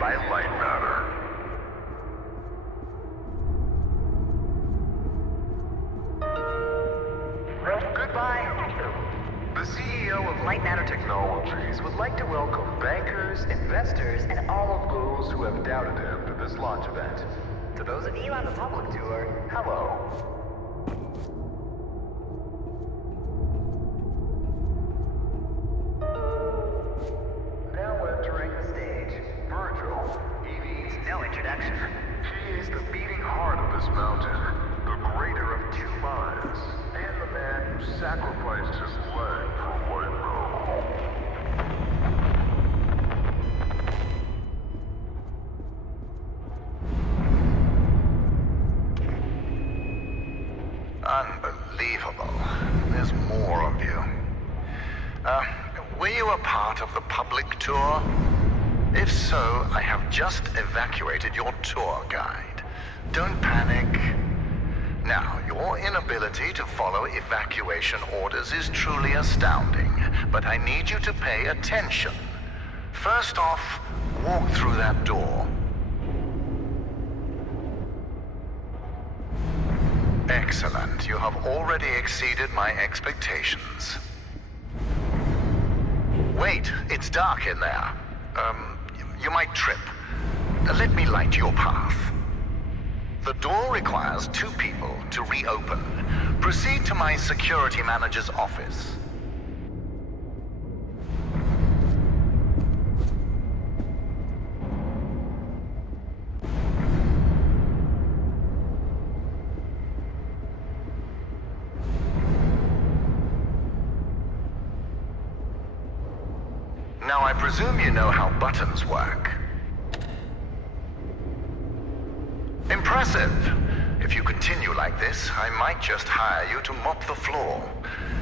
by Lightmatter. Goodbye. The CEO of Lightmatter Technologies would like to welcome bankers, investors, and all of those who have doubted him to this launch event. To those of you on the public tour, hello. Now entering the stage, Virgil. He needs no introduction. He is the beating heart of this mountain, the greater of two minds, and the man who sacrificed his leg for White Robe. Unbelievable. There's more of you. Were you a part of the public tour? If so, I have just evacuated your tour guide. Don't panic. Now, your inability to follow evacuation orders is truly astounding, but I need you to pay attention. First off, walk through that door. Excellent. You have already exceeded my expectations. Wait, it's dark in there. You might trip. Let me light your path. The door requires 2 people to reopen. Proceed to my security manager's office. Now, I presume you know how buttons work. Impressive. If you continue like this, I might just hire you to mop the floor.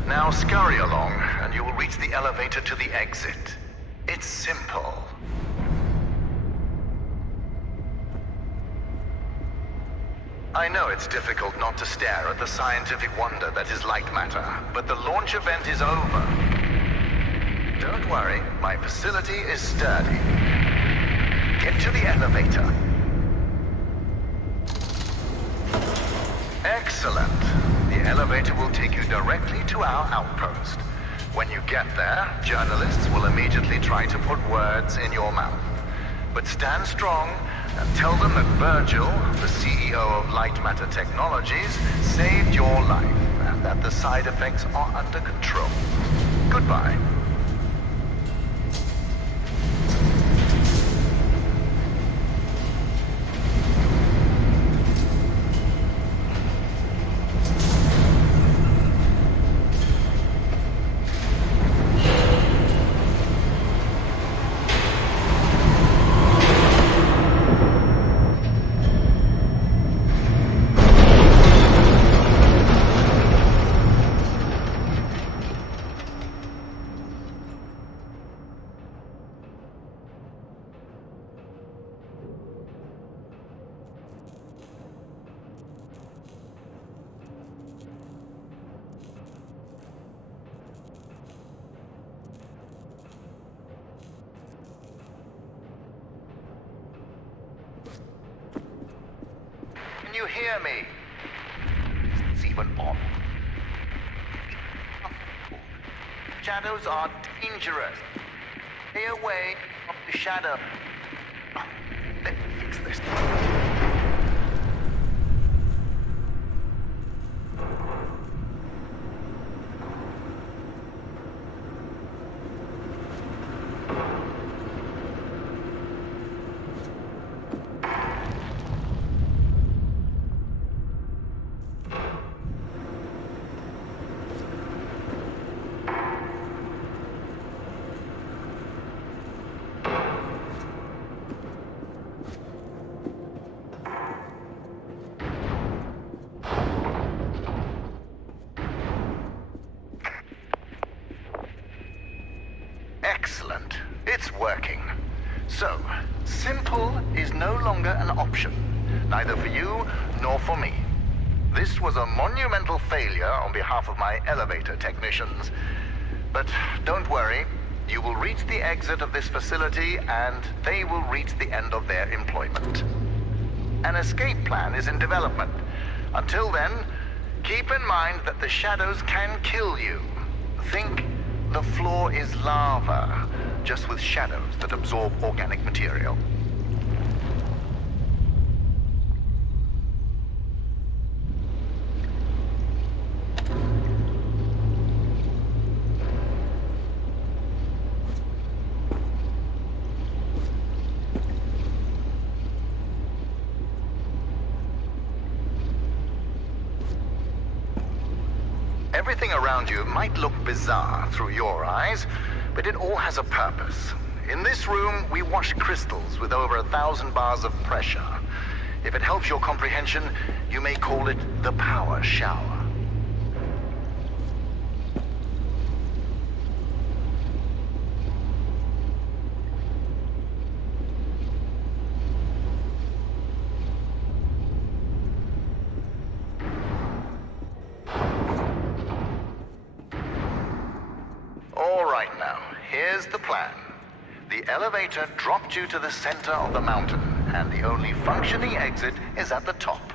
Now scurry along, and you will reach the elevator to the exit. It's simple. I know it's difficult not to stare at the scientific wonder that is Lightmatter, but the launch event is over. Don't worry, my facility is sturdy. Get to the elevator. Excellent. The elevator will take you directly to our outpost. When you get there, journalists will immediately try to put words in your mouth. But stand strong and tell them that Virgil, the CEO of Lightmatter Technologies, saved your life and that the side effects are under control. Goodbye. Can you hear me? It's even on. Shadows are dangerous. Stay away from the shadow. Let me fix this. Excellent. It's working. So, simple is no longer an option, neither for you nor for me. This was a monumental failure on behalf of my elevator technicians. But don't worry, You will reach the exit of this facility, and they will reach the end of their employment. An escape plan is in development. Until then, keep in mind that the shadows can kill you. Think the floor is lava, just with shadows that absorb organic material. Everything around you might look bizarre through your eyes, but it all has a purpose. In this room, we wash crystals with over 1,000 bars of pressure. If it helps your comprehension, you may call it the power shower. Here's the plan. The elevator dropped you to the center of the mountain, and the only functioning exit is at the top.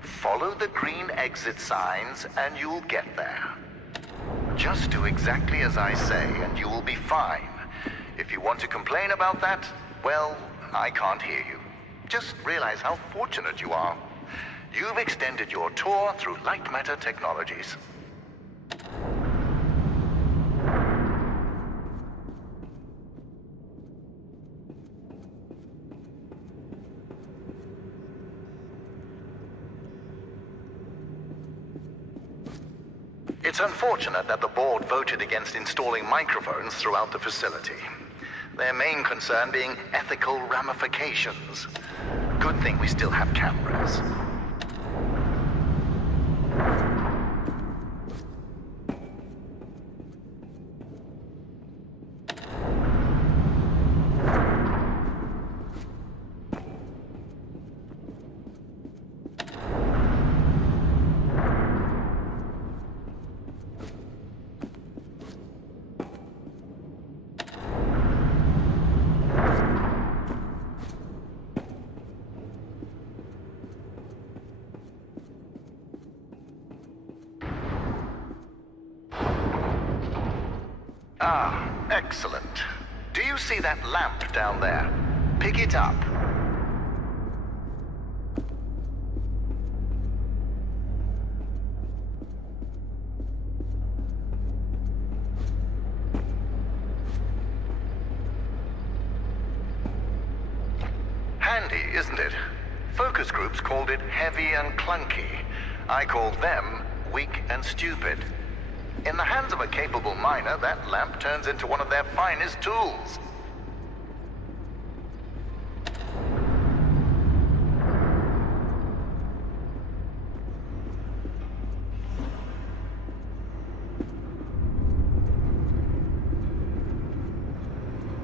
Follow the green exit signs, and you'll get there. Just do exactly as I say, and you will be fine. If you want to complain about that, well, I can't hear you. Just realize how fortunate you are. You've extended your tour through Lightmatter Technologies. It's unfortunate that the board voted against installing microphones throughout the facility. Their main concern being ethical ramifications. Good thing we still have cameras. Ah, excellent. Do you see that lamp down there? Pick it up. Handy, isn't it? Focus groups called it heavy and clunky. I called them weak and stupid. In the hands of a capable miner, that lamp turns into one of their finest tools.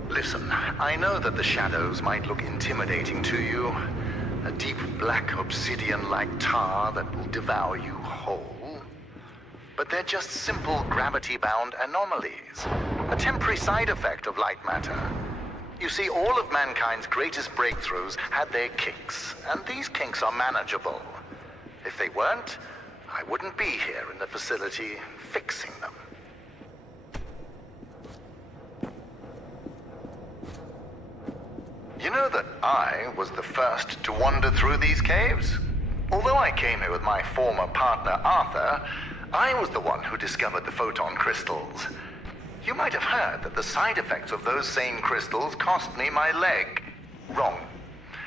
Listen, I know that the shadows might look intimidating to you. A deep black obsidian-like tar that will devour you whole. But they're just simple gravity-bound anomalies, a temporary side effect of light matter. You see, all of mankind's greatest breakthroughs had their kinks, and these kinks are manageable. If they weren't, I wouldn't be here in the facility fixing them. You know that I was the first to wander through these caves? Although I came here with my former partner, Arthur, I was the one who discovered the photon crystals. You might have heard that the side effects of those same crystals cost me my leg. Wrong.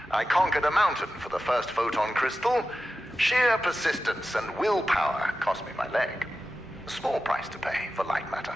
I conquered a mountain for the first photon crystal. Sheer persistence and willpower cost me my leg. A small price to pay for light matter.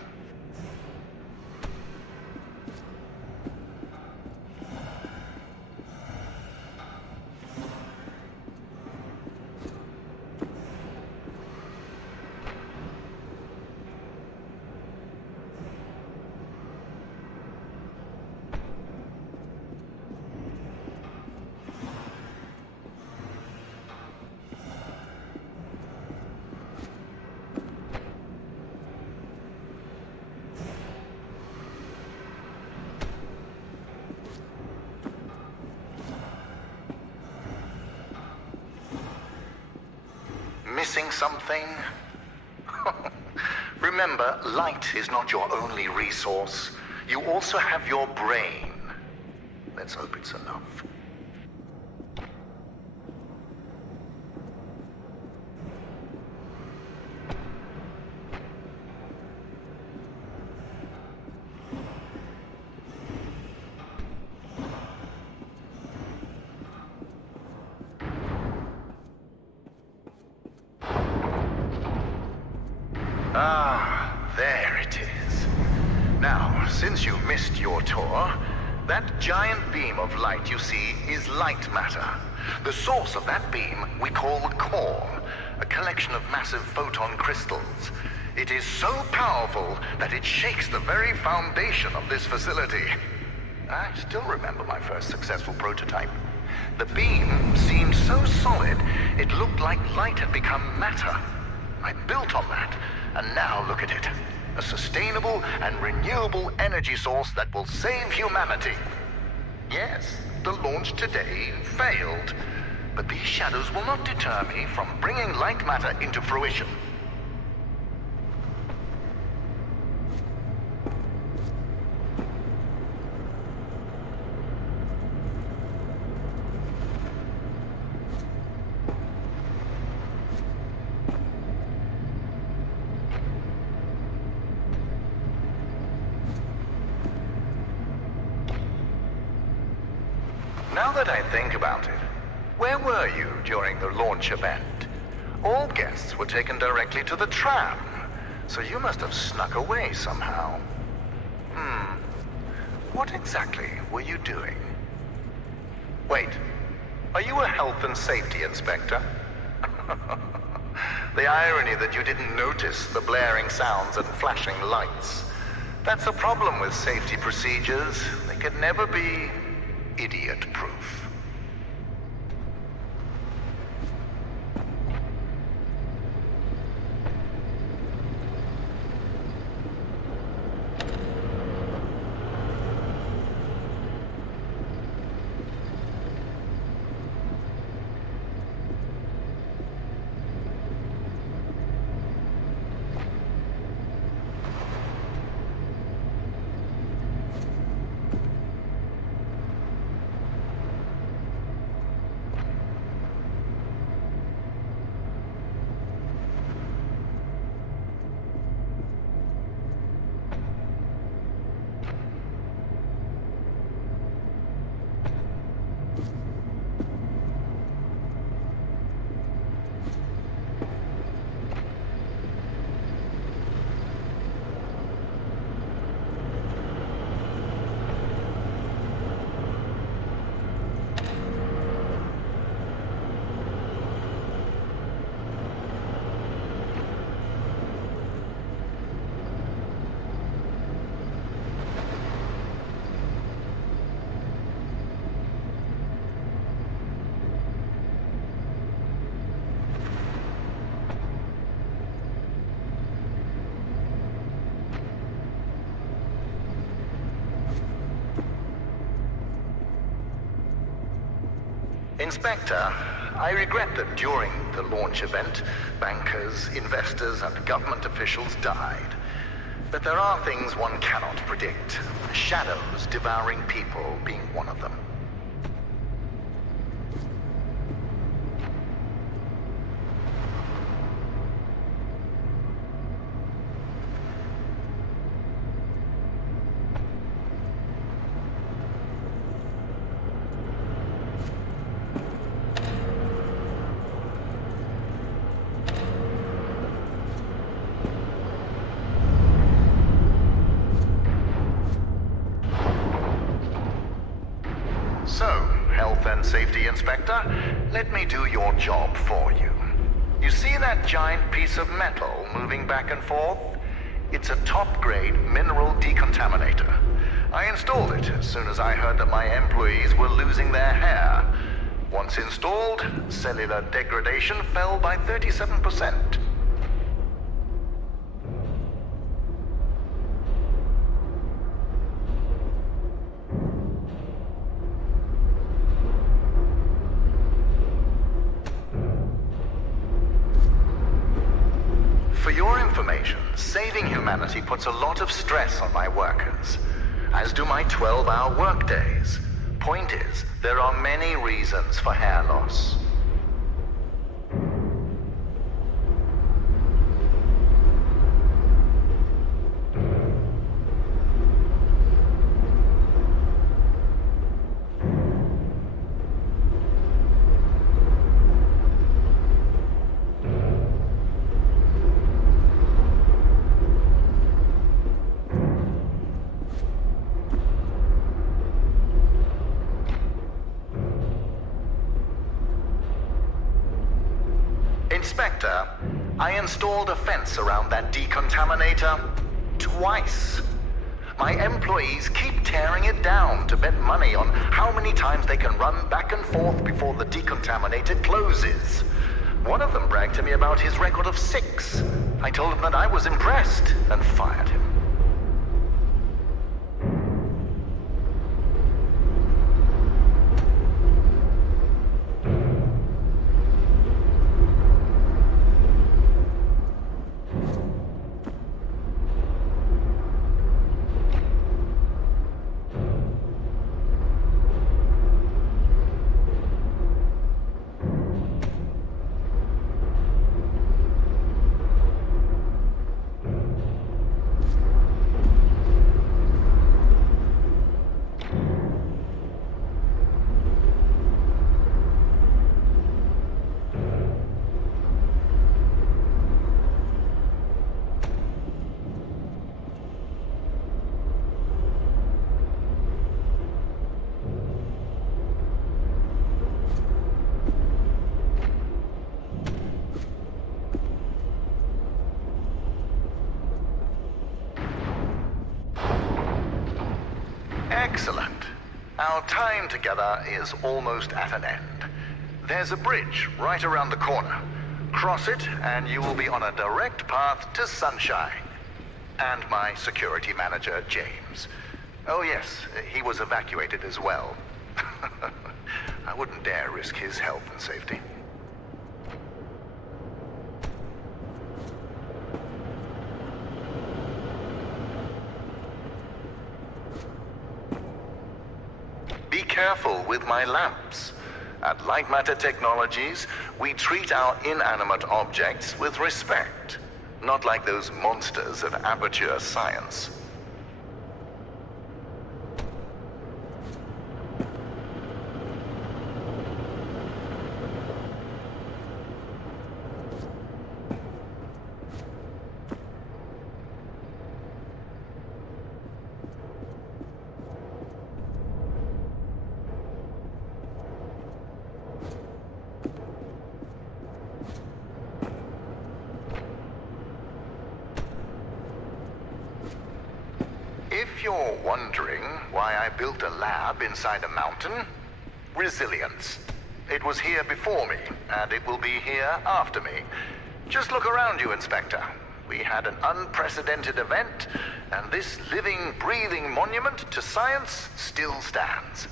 missing something? Remember, light is not your only resource. You also have your brain. Let's hope it's enough. Ah, there it is. Now, since you missed your tour, that giant beam of light you see is light matter. The source of that beam we call the core, a collection of massive photon crystals. It is so powerful that it shakes the very foundation of this facility. I still remember my first successful prototype. The beam seemed so solid, it looked like light had become matter. I built on that, and now look at it. A sustainable and renewable energy source that will save humanity. Yes, the launch today failed, but these shadows will not deter me from bringing light matter into fruition. Now that I think about it, where were you during the launch event? All guests were taken directly to the tram, so you must have snuck away somehow. What exactly were you doing? Wait, are you a health and safety inspector? The irony that you didn't notice the blaring sounds and flashing lights. That's a problem with safety procedures. They could never be idiot-proof. Inspector, I regret that during the launch event, bankers, investors, and government officials died. But there are things one cannot predict. Shadows devouring people being one of them. Safety Inspector, let me do your job for you. You see that giant piece of metal moving back and forth? It's a top-grade mineral decontaminator. I installed it as soon as I heard that my employees were losing their hair. Once installed, cellular degradation fell by 37%. information, saving humanity puts a lot of stress on my workers, as do my 12-hour workdays. Point is, there are many reasons for hair loss. Inspector, I installed a fence around that decontaminator twice. My employees keep tearing it down to bet money on how many times they can run back and forth before the decontaminator closes. One of them bragged to me about his record of 6. I told him that I was impressed and fired him. Excellent. Our time together is almost at an end. There's a bridge right around the corner. Cross it, and you will be on a direct path to sunshine. And my security manager, James. Oh yes, he was evacuated as well. I wouldn't dare risk his health and safety. Be careful with my lamps. At Lightmatter Technologies, we treat our inanimate objects with respect, not like those monsters of amateur science. If you're wondering why I built a lab inside a mountain, resilience. It was here before me, and it will be here after me. Just look around you, Inspector. We had an unprecedented event, and this living, breathing monument to science still stands.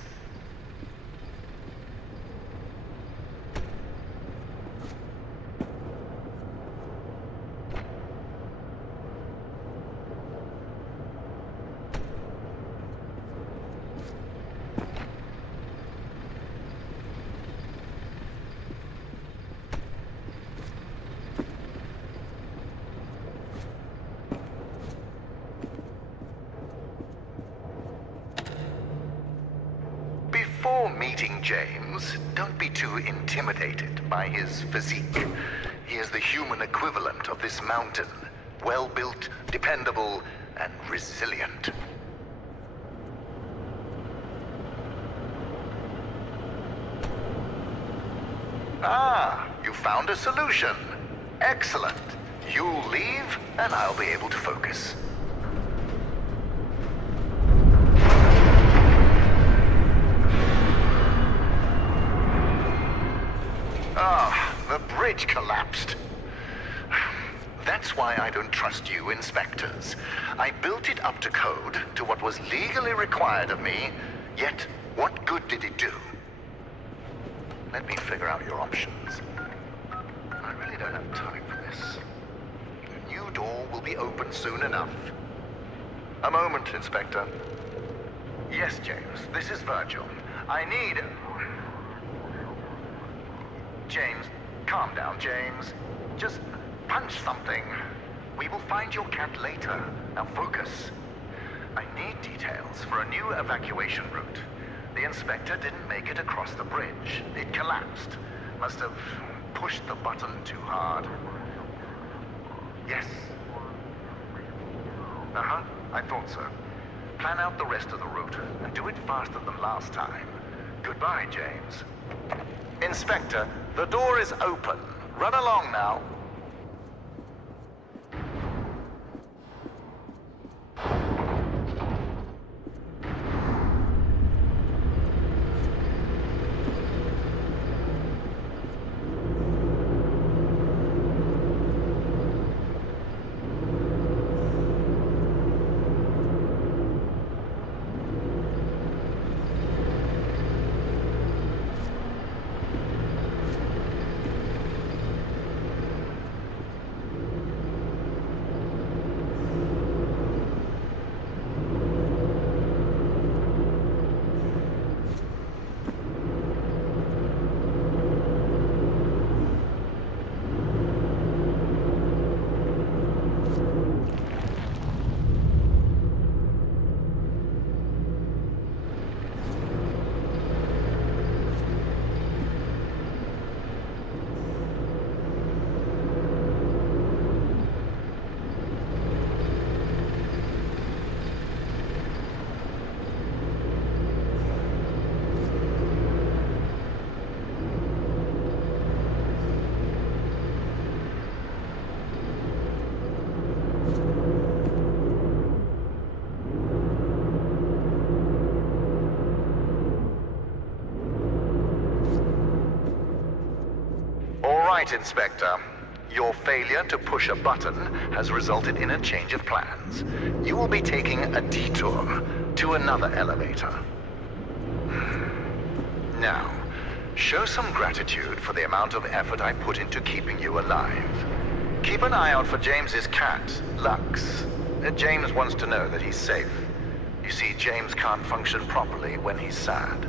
Before meeting James, don't be too intimidated by his physique. He is the human equivalent of this mountain. Well-built, dependable, and resilient. Ah, you found a solution. Excellent. You leave, and I'll be able to focus. Ah, the bridge collapsed. That's why I don't trust you, inspectors. I built it up to code, to what was legally required of me, yet what good did it do? Let me figure out your options. I really don't have time for this. A new new door will be open soon enough. A moment, Inspector. Yes, James, this is Virgil. I need... James, calm down, James. Just punch something. We will find your cat later. Now focus. I need details for a new evacuation route. The inspector didn't make it across the bridge. It collapsed. Must have pushed the button too hard. Yes. Uh-huh, I thought so. Plan out the rest of the route, and do it faster than last time. Goodbye, James. Inspector, the door is open. Run along now. Right, Inspector. Your failure to push a button has resulted in a change of plans. You will be taking a detour to another elevator. Now, show some gratitude for the amount of effort I put into keeping you alive. Keep an eye out for James's cat, Lux. James wants to know that he's safe. You see, James can't function properly when he's sad.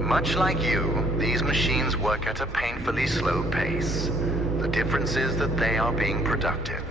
Much like you, these machines work at a painfully slow pace. The difference is that they are being productive.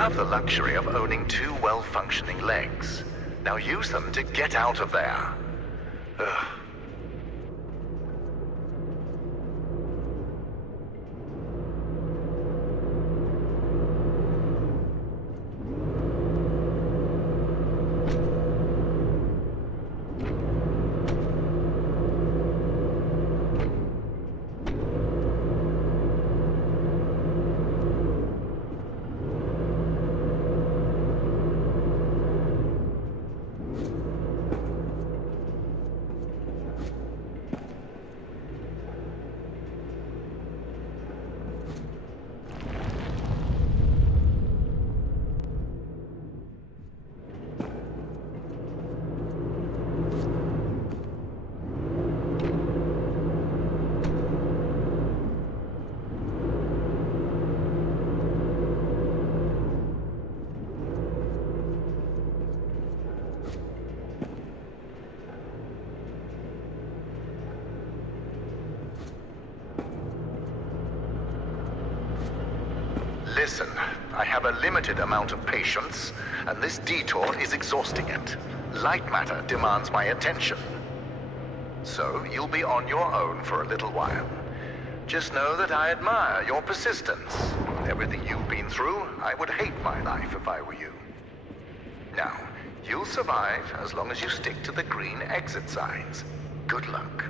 have the luxury of owning two well-functioning legs. Now use them to get out of there. Ugh. Listen, I have a limited amount of patience, and this detour is exhausting it. Light matter demands my attention. So, you'll be on your own for a little while. Just know that I admire your persistence. With everything you've been through, I would hate my life if I were you. Now, you'll survive as long as you stick to the green exit signs. Good luck.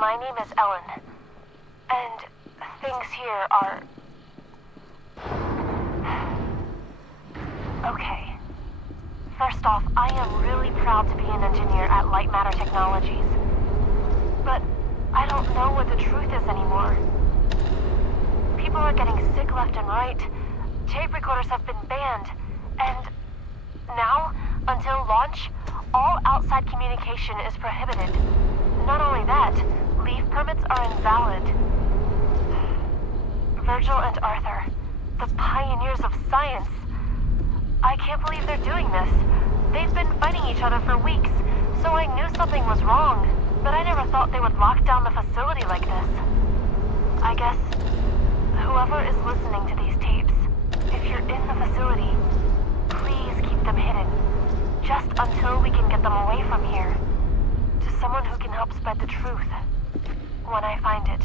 My name is Ellen, and things here are... Okay. First off, I am really proud to be an engineer at Lightmatter Technologies. But I don't know what the truth is anymore. People are getting sick left and right. Tape recorders have been banned, and now, until launch, all outside communication is prohibited. Not only that, leave permits are invalid. Virgil and Arthur, the pioneers of science. I can't believe they're doing this. They've been fighting each other for weeks, so I knew something was wrong. But I never thought they would lock down the facility like this. I guess whoever is listening to these tapes, if you're in the facility, please keep them hidden. Just until we can get them away from here. To someone who can help spread the truth. When I find it.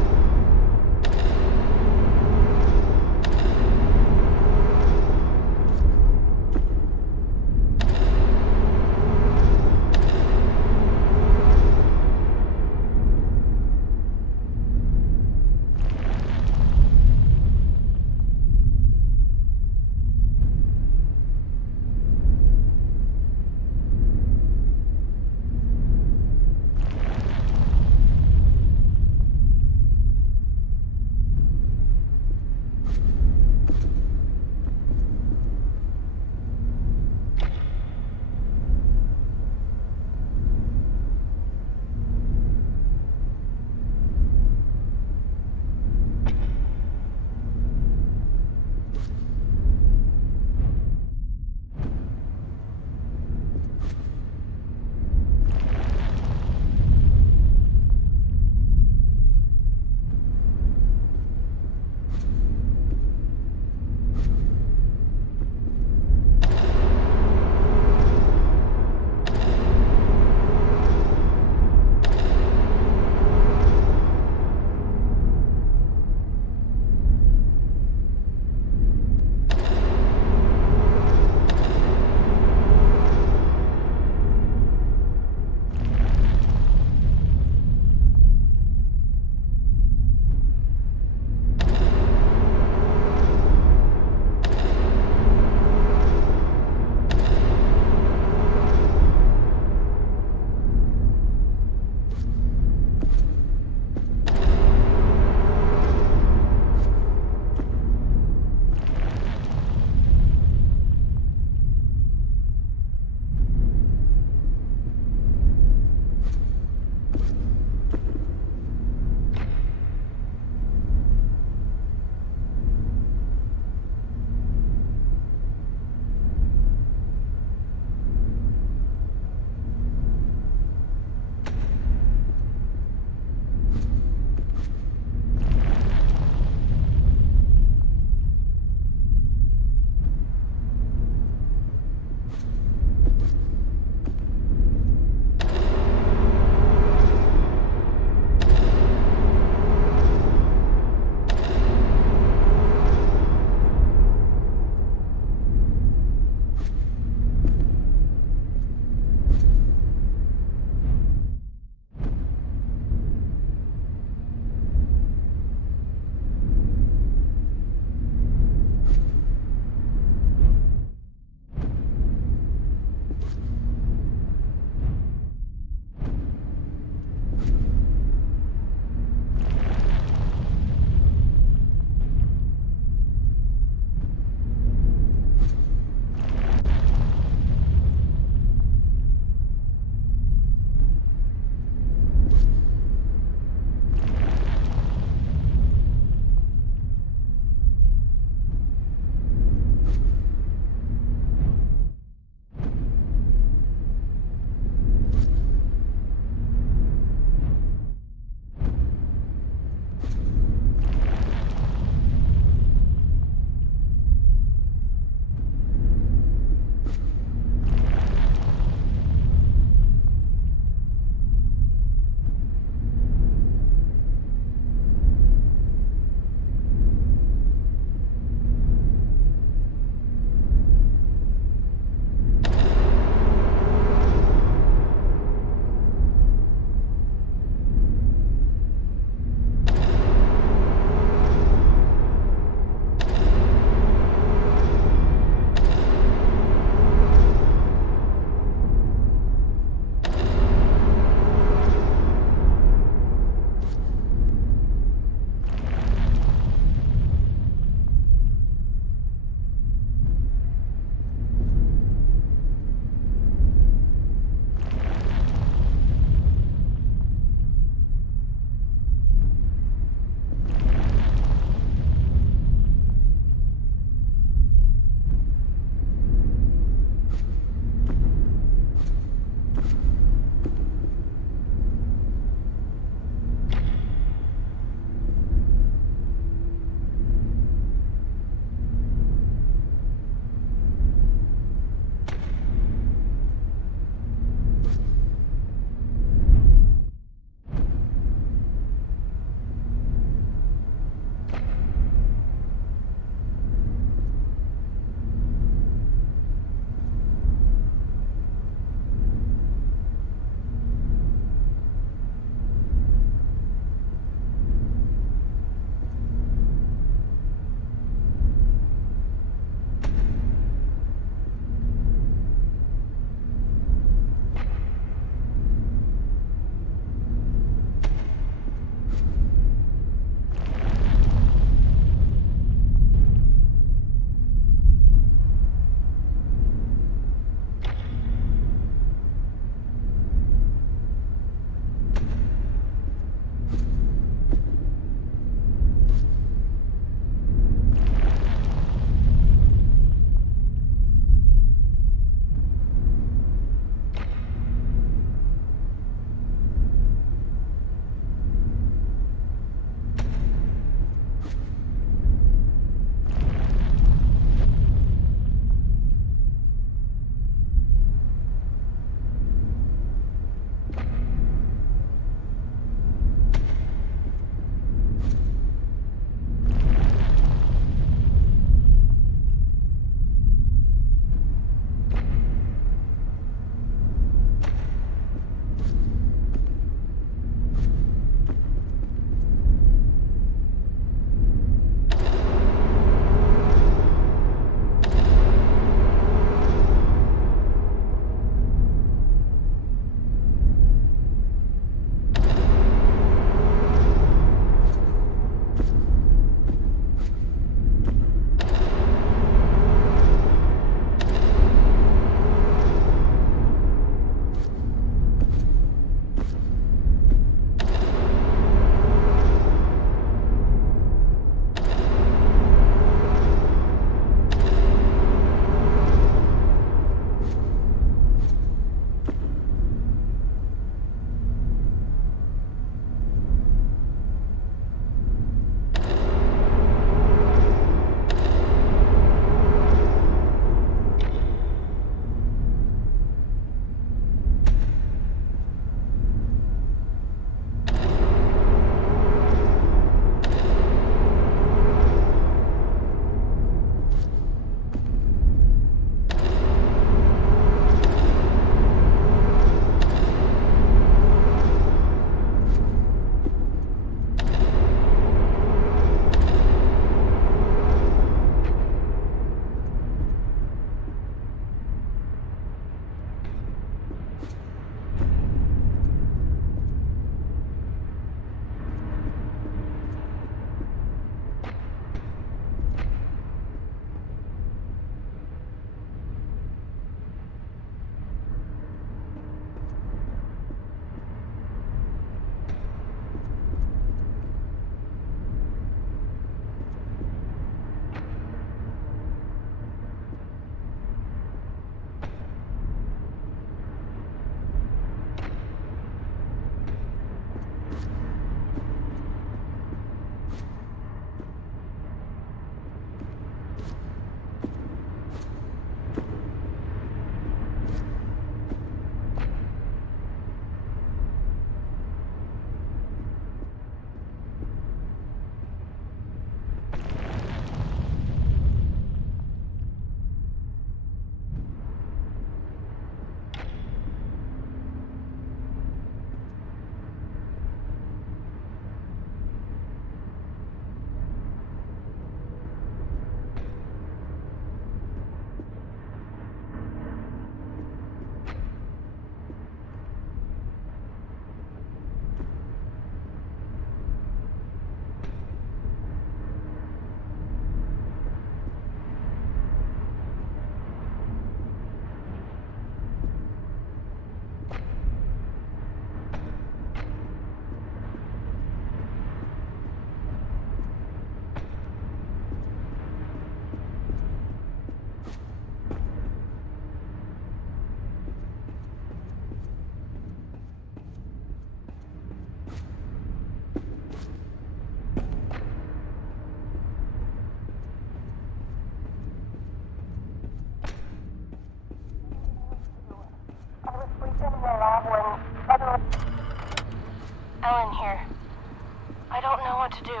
what to do.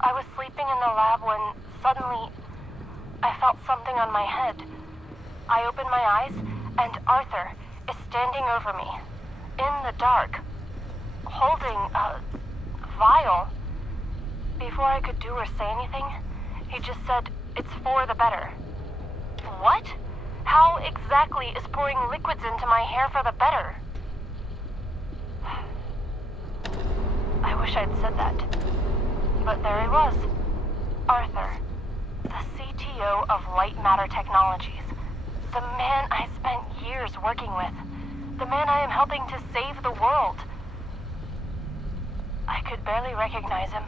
I was sleeping in the lab when suddenly I felt something on my head. I opened my eyes and Arthur is standing over me, in the dark, holding a vial. Before I could do or say anything, he just said, "It's for the better." What? How exactly is pouring liquids into my hair for the better? I wish I'd said that. But there he was. Arthur, the CTO of Lightmatter Technologies. The man I spent years working with. The man I am helping to save the world. I could barely recognize him.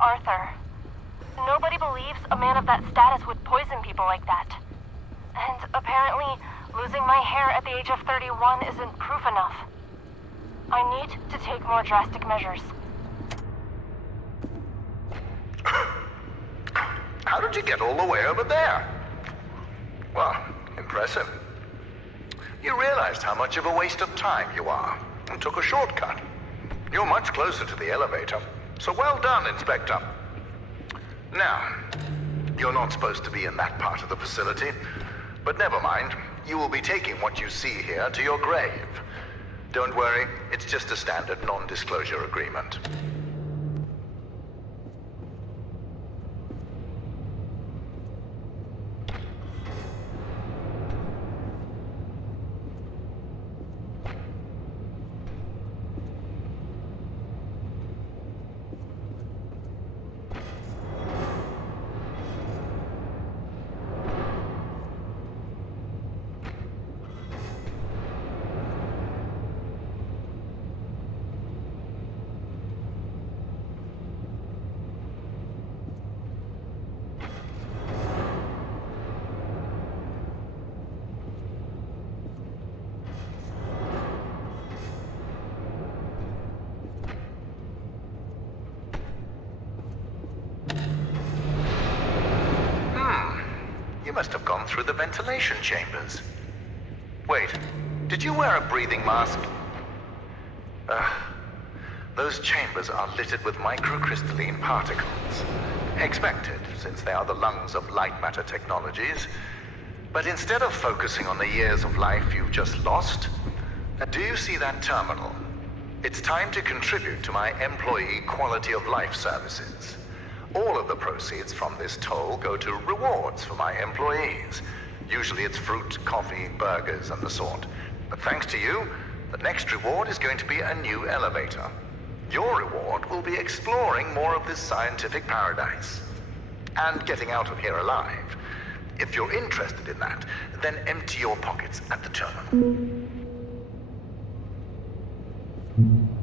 Arthur. Nobody believes a man of that status would poison people like that. And apparently, losing my hair at the age of 31 isn't proof enough. I need to take more drastic measures. How did you get all the way over there? Well, impressive. You realized how much of a waste of time you are, and took a shortcut. You're much closer to the elevator, so well done, Inspector. Now, you're not supposed to be in that part of the facility, but never mind. You will be taking what you see here to your grave. Don't worry, it's just a standard non-disclosure agreement. must have gone through the ventilation chambers. Wait, did you wear a breathing mask? Those chambers are littered with microcrystalline particles. Expected, since they are the lungs of Lightmatter Technologies. But instead of focusing on the years of life you've just lost, do you see that terminal? It's time to contribute to my employee quality of life services. All of the proceeds from this toll go to rewards for my employees. Usually it's fruit, coffee, burgers, and the sort. But thanks to you, the next reward is going to be a new elevator. Your reward will be exploring more of this scientific paradise. And getting out of here alive. If you're interested in that, then empty your pockets at the terminal.